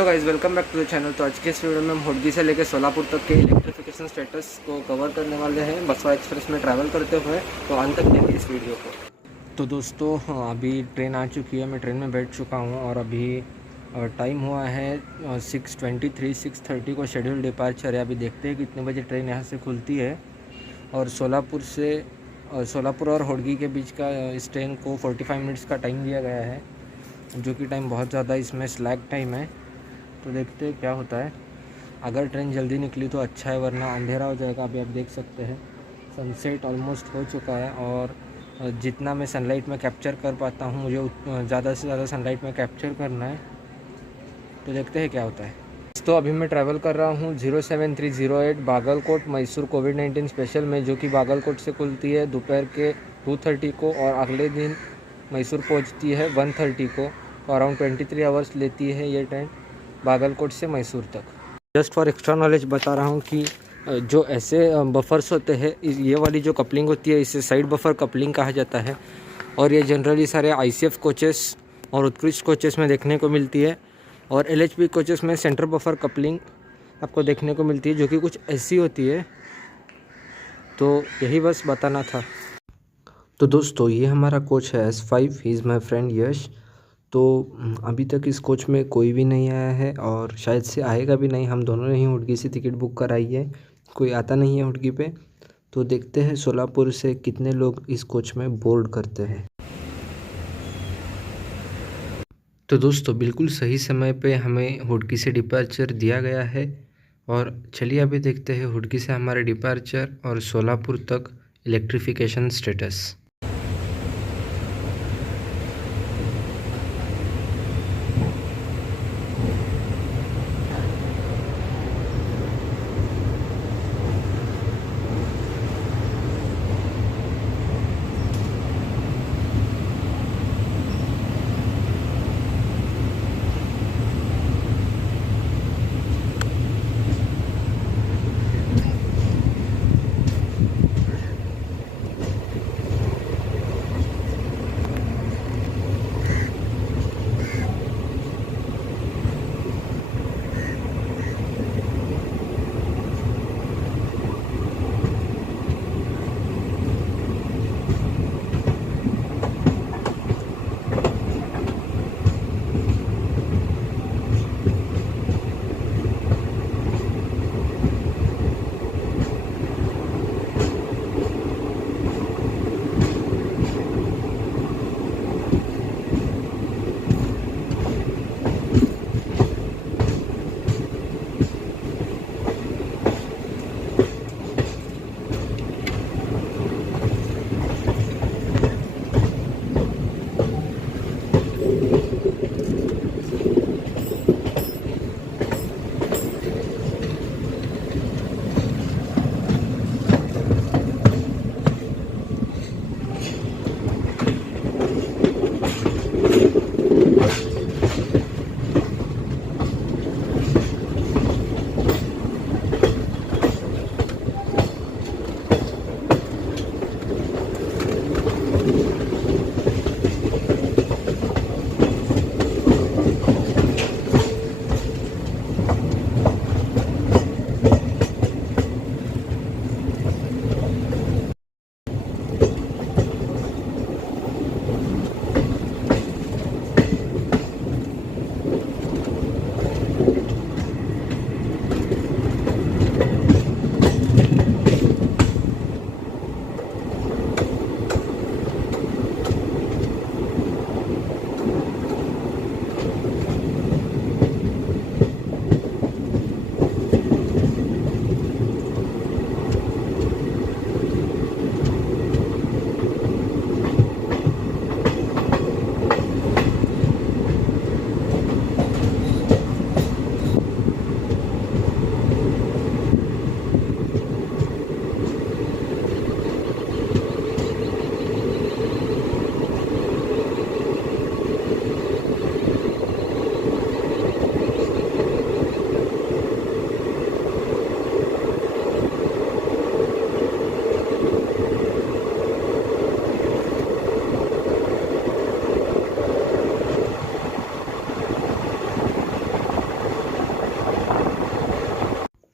Hello guys, welcome back to the channel. तो आज के इस वीडियो में हम होटगी से लेकर सोलापुर तक के इलेक्ट्रिफिकेशन स्टेटस को कवर करने वाले हैं बसवा एक्सप्रेस में ट्रैवल करते हुए। तो अंत तक देखिए इस वीडियो को। तो दोस्तों अभी ट्रेन आ चुकी है, मैं ट्रेन में बैठ चुका हूँ और अभी टाइम हुआ है 6:23, 6:30 को शेड्यूल डिपार्चर है। अभी देखते हैं कितने बजे ट्रेन यहाँ से खुलती है। और सोलापुर और होटगी के बीच का इस ट्रेन को 45 मिनट्स का टाइम दिया गया है, जो कि टाइम बहुत ज़्यादा इसमें स्लैग टाइम है। तो देखते हैं क्या होता है। अगर ट्रेन जल्दी निकली तो अच्छा है, वरना अंधेरा हो जाएगा। अभी आप देख सकते हैं सनसेट ऑलमोस्ट हो चुका है और जितना मैं सनलाइट में कैप्चर कर पाता हूँ, मुझे ज़्यादा से ज़्यादा सनलाइट में कैप्चर करना है। तो देखते हैं क्या होता है। तो अभी मैं ट्रैवल कर रहा हूँ 07308 बागलकोट मैसूर कोविड-19 स्पेशल में, जो कि बागलकोट से खुलती है दोपहर के 2:30 को और अगले दिन मैसूर पहुँचती है 1:30 को। अराउंड 23 आवर्स लेती है ये ट्रेन बागलकोट से मैसूर तक। जस्ट फॉर एक्स्ट्रा नॉलेज बता रहा हूँ कि जो ऐसे बफर्स होते हैं, ये वाली जो कपलिंग होती है इसे साइड बफर कपलिंग कहा जाता है। और ये जनरली सारे ICF कोचेस और उत्कृष्ट कोचेस में देखने को मिलती है। और LHP कोचेस में सेंटर बफर कपलिंग आपको देखने को मिलती है, जो कि कुछ ऐसी होती है। तो यही बस बताना था। तो दोस्तों ये हमारा कोच है S5, he is my friend यश। तो अभी तक इस कोच में कोई भी नहीं आया है और शायद से आएगा भी नहीं। हम दोनों ने ही हुडगी से टिकट बुक कराई है, कोई आता नहीं है हुडगी पे। तो देखते हैं सोलापुर से कितने लोग इस कोच में बोर्ड करते हैं। तो दोस्तों बिल्कुल सही समय पे हमें हुडगी से डिपार्चर दिया गया है और चलिए अभी देखते हैं हुडगी से हमारे डिपार्चर और सोलापुर तक इलेक्ट्रिफिकेशन स्टेटस।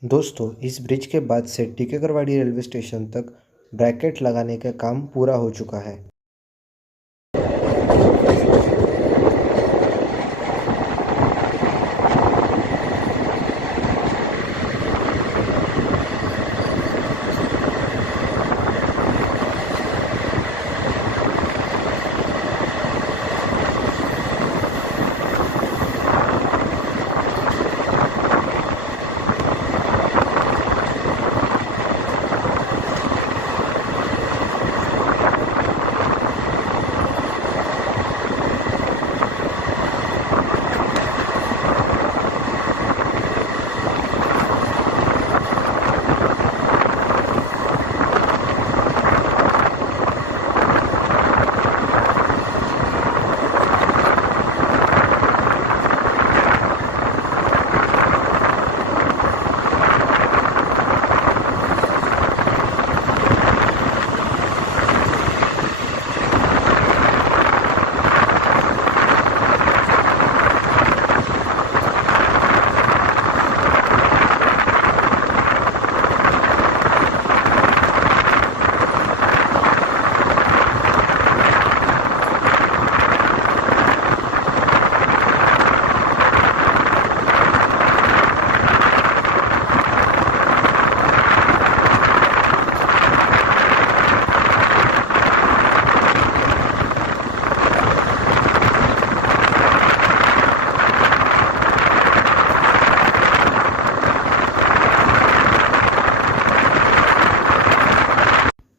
दोस्तों, इस ब्रिज के बाद से टीकरवाड़ी रेलवे स्टेशन तक ब्रैकेट लगाने का काम पूरा हो चुका है।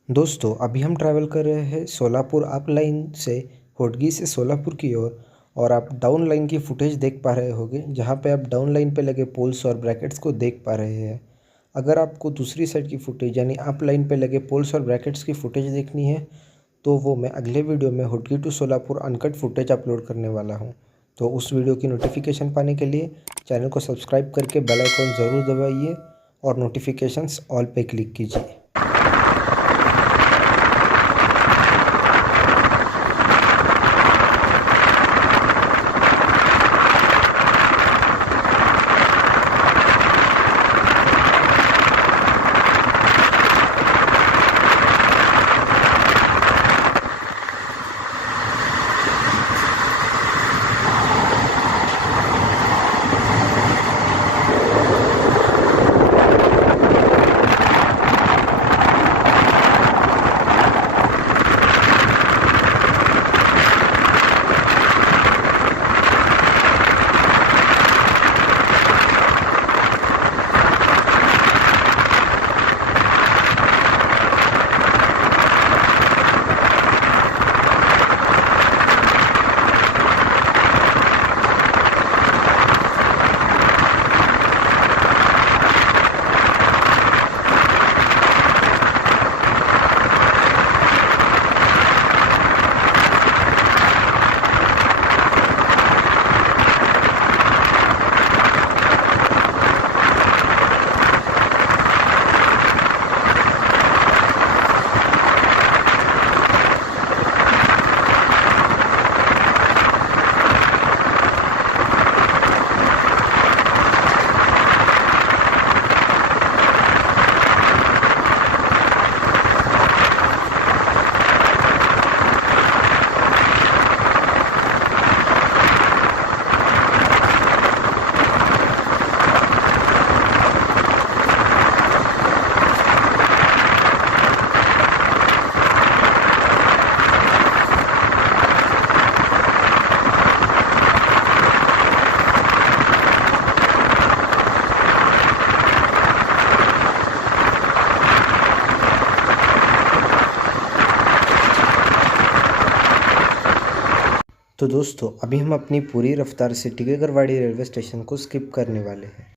दोस्तों, अभी हम ट्रैवल कर रहे हैं सोलापुर अप लाइन से होटगी से सोलापुर की ओर और आप डाउन लाइन की फुटेज देख पा रहे होंगे, जहां पे आप डाउन लाइन पे लगे पोल्स और ब्रैकेट्स को देख पा रहे हैं। अगर आपको दूसरी साइड की फुटेज यानी अप लाइन पे लगे पोल्स और ब्रैकेट्स की फुटेज देखनी है तो वो मैं अगले वीडियो में Hotgi to Solapur uncut footage upload करने वाला हूँ। तो उस वीडियो की नोटिफिकेशन पाने के लिए चैनल को सब्सक्राइब करके बेल आइकॉन ज़रूर दबाइए और नोटिफिकेशंस ऑल पे क्लिक कीजिए। तो दोस्तों, अभी हम अपनी पूरी रफ्तार से टीकरवाड़ी रेलवे स्टेशन को स्किप करने वाले हैं।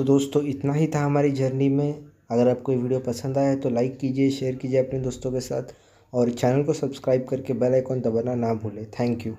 तो दोस्तों इतना ही था हमारी जर्नी में। अगर आपको ये वीडियो पसंद आया तो लाइक कीजिए, शेयर कीजिए अपने दोस्तों के साथ और चैनल को सब्सक्राइब करके बेल आइकॉन दबाना ना भूलें। Thank you.